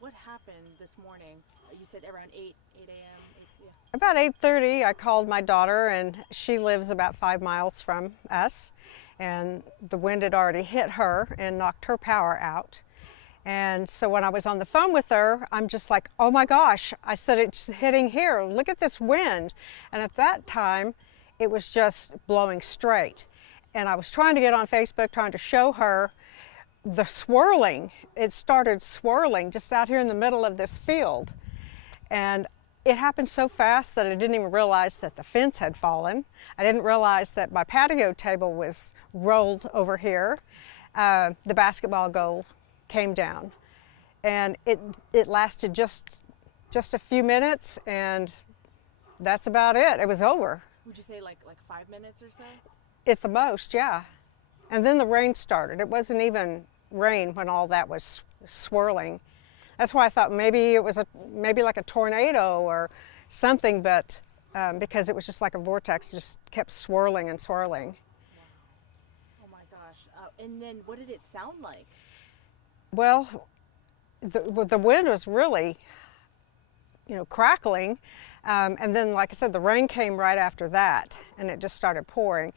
what happened this morning? You said around 8 a.m. Yeah. About 8:30, I called my daughter, and she lives about 5 miles from us, and the wind had already hit her and knocked her power out. And so when I was on the phone with her, I'm just like, oh my gosh, I said, it's hitting here, look at this wind. And at that time, it was just blowing straight. And I was trying to get on Facebook, trying to show her the swirling. It started swirling just out here in the middle of this field. And it happened so fast that I didn't even realize that the fence had fallen. I didn't realize that my patio table was rolled over here. The basketball goal came down, and it lasted just a few minutes, and that's about it. It was over. Would you say like 5 minutes or so? At the most, yeah. And then the rain started. It wasn't even rain when all that was swirling. That's why I thought maybe it was maybe like a tornado or something, but because it was just like a vortex, it just kept swirling and swirling. Wow. Oh my gosh. And then what did it sound like? Well, the wind was really, crackling. And then, like I said, the rain came right after that, and it just started pouring.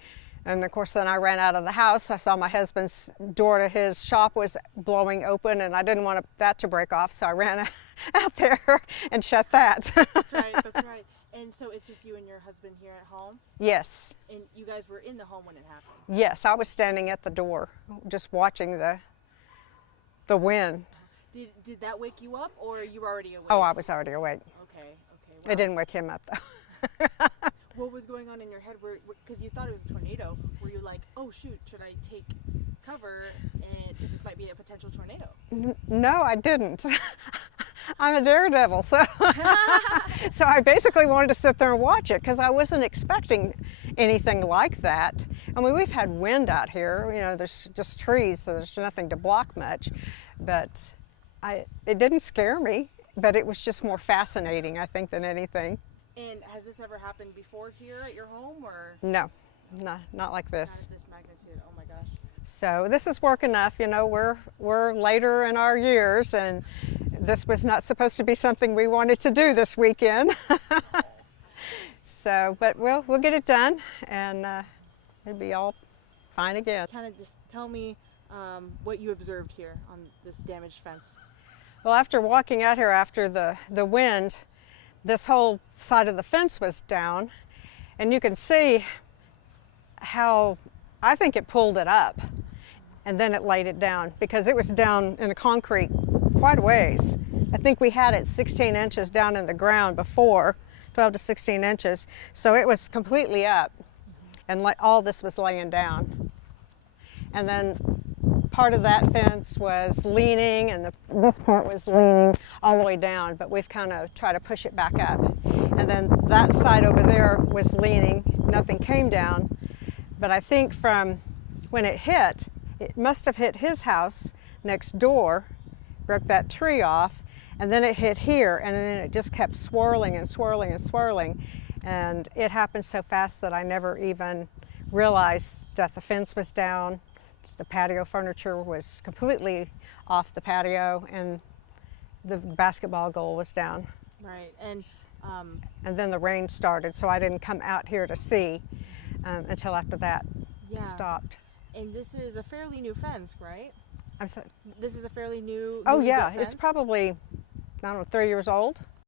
And of course, then I ran out of the house. I saw my husband's door to his shop was blowing open, and I didn't want that to break off, so I ran out there and shut that. That's right, that's right. And so it's just you and your husband here at home? Yes. And you guys were in the home when it happened? Yes, I was standing at the door, just watching the wind. Did that wake you up, or you were already awake? Oh, I was already awake. Okay, okay. Wow. It didn't wake him up, though. What was going on in your head? Because you thought it was a tornado. Were you like, oh shoot, should I take cover, and this might be a potential tornado? No, I didn't. I'm a daredevil, so so I basically wanted to sit there and watch it because I wasn't expecting anything like that. I mean, we've had wind out here. There's just trees, so there's nothing to block much. But it didn't scare me, but it was just more fascinating, I think, than anything. And has this ever happened before here at your home, or? No, not like this. Not at this magnitude. Oh my gosh. So this is work enough. We're later in our years, and this was not supposed to be something we wanted to do this weekend. So, but we'll get it done, and it'll be all fine again. Kind of just tell me what you observed here on this damaged fence. Well, after walking out here after the wind, this whole side of the fence was down, and you can see how I think it pulled it up, and then it laid it down because it was down in the concrete quite a ways. I think we had it 16 inches down in the ground before, 12 to 16 inches, so it was completely up, and all this was laying down. And then part of that fence was leaning, and this part was leaning all the way down, but we've kind of tried to push it back up. And then that side over there was leaning, nothing came down, but I think from when it hit, it must have hit his house next door, broke that tree off, and then it hit here, and then it just kept swirling and swirling and swirling, and it happened so fast that I never even realized that the fence was down. The patio furniture was completely off the patio, and the basketball goal was down. Right, and then the rain started, so I didn't come out here to see until after that stopped. And this is a fairly new fence, right? I'm sorry. This is a fairly new. Oh yeah, fence? it's probably, I don't know, 3 years old.